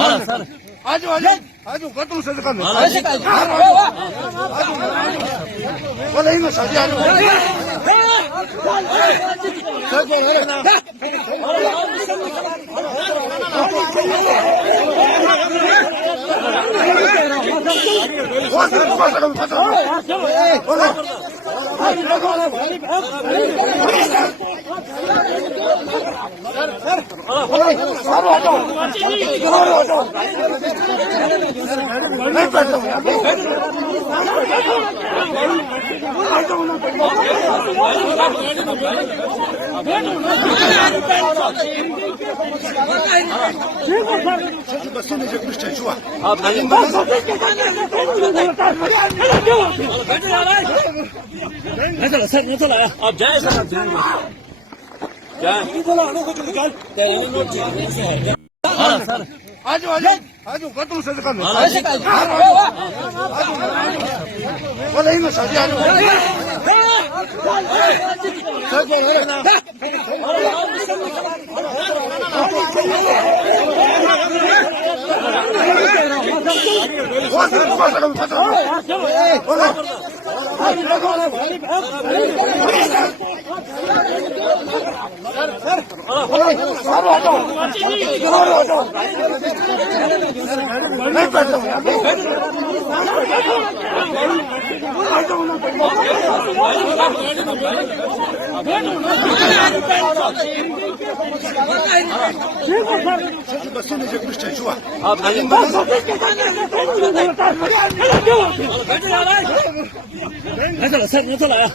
आज आज गतम से कर बोले इन सजी आज आप जाए सर आज आज गतम से कर बोले इन सजी आज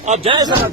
आप जाए सर